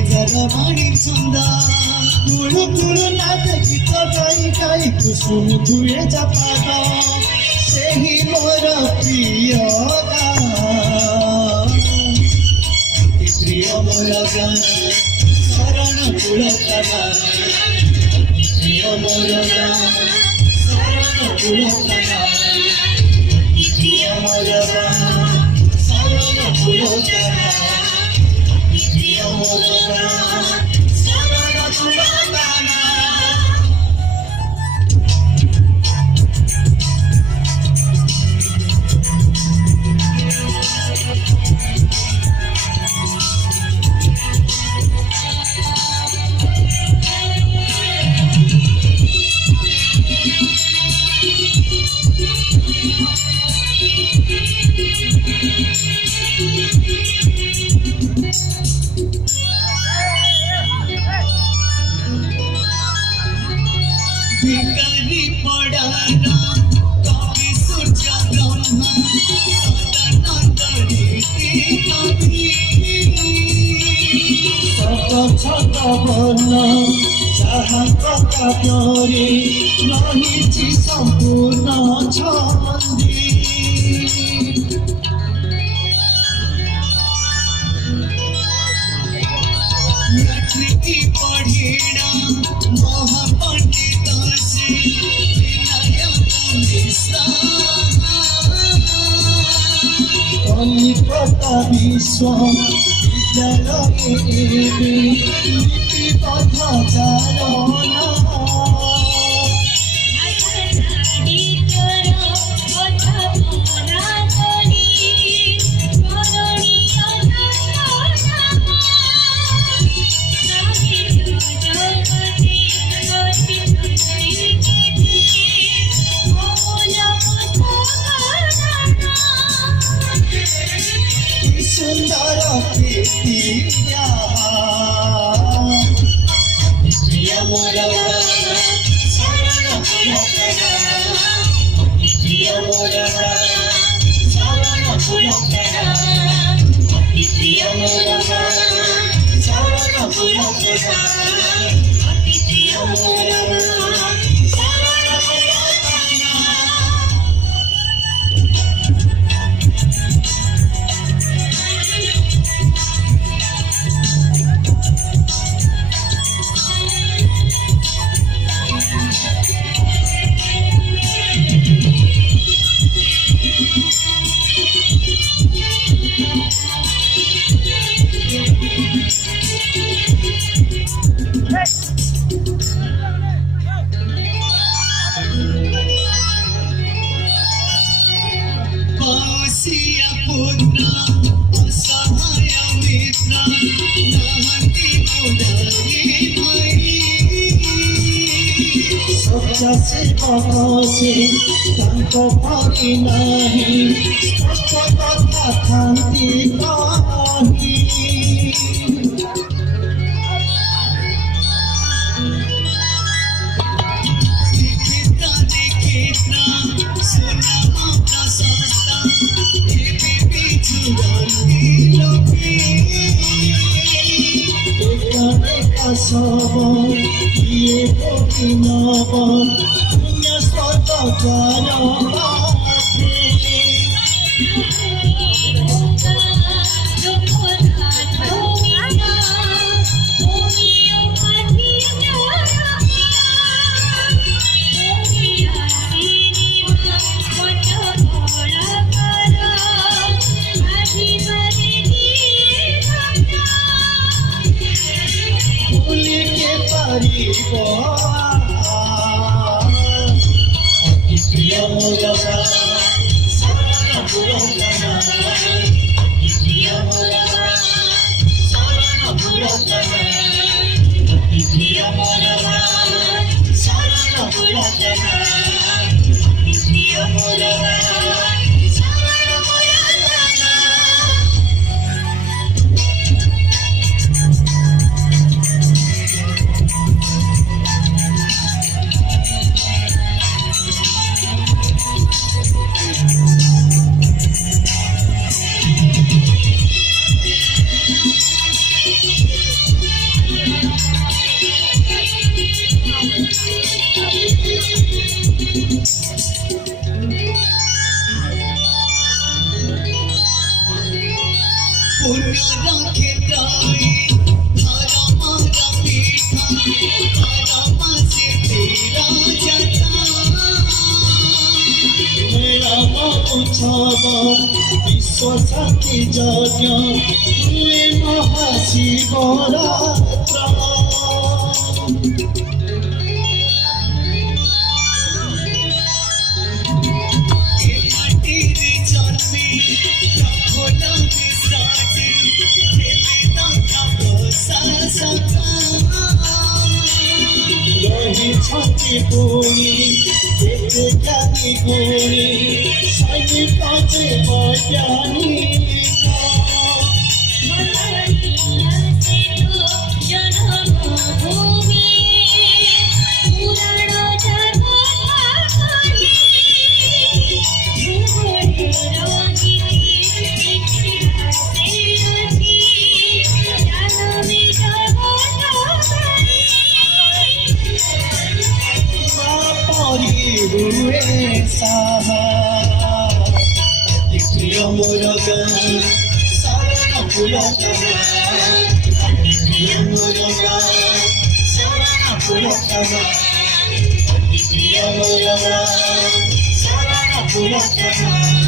जरवाणी छंदा कुळू कुळू नाच गीत गाई गाई कुसुम धुए जापादा सेही मोर प्रिय प्रिय मोर गान शरण कुलकला प्रिय मोर गान शरण कुलकला प्रिय मोर गान शरण कुलकला प्रिय मोर गान शरण कुलकला भिकारी पड़ाना कवि सूर्य ब्रह्मा सदानंद रीति कवि छत बर्ण जहाँ काव्ୟରେ ରହିଛି ସମ୍ପୂର୍ଣ୍ଣ ଛନ୍ଦି नृति पढ़िना महापंडित से विनायक मिश्रा कलिकता विश्वविद्यालय लिपिबद्ध चारणा सुंदर प्रीतिया प्रिय मोर शरण कुलकला प्रिय मोर शरण कुलकला प्रिय मोर शरण कुलकला प्रिय मोर Pausia putra asahaya mitra nahati mudari bhai सच्चा से से तांको परी नहीं स्पष्ट कथा खांती कही लिखिता लिखिता सुना प्रशस्ता देवी बिछुड़ती लोकी एका सब ये कोटि नव पुण्य स्वर्ग द्वार प्रिय मोर शरण कुलकला प्रिय मोर शरण कुलकला प्रिय मोर शरण कुलकला प्रिय मोर पुण्यराखेत्राई धारा मारा पीठा धारा मासे तेरा जता मेरा महोत्सव विश्व शांति यज्ञ हुए महाशिवरात्र छाती पूरी एक ज्ञानी गुणी सही पाचे ज्ञानी हुए साहा दिखियो मोर गान शरण पुलका दिखियो मोर गान शरण पुलका दिखियो मोर गान शरण पुलका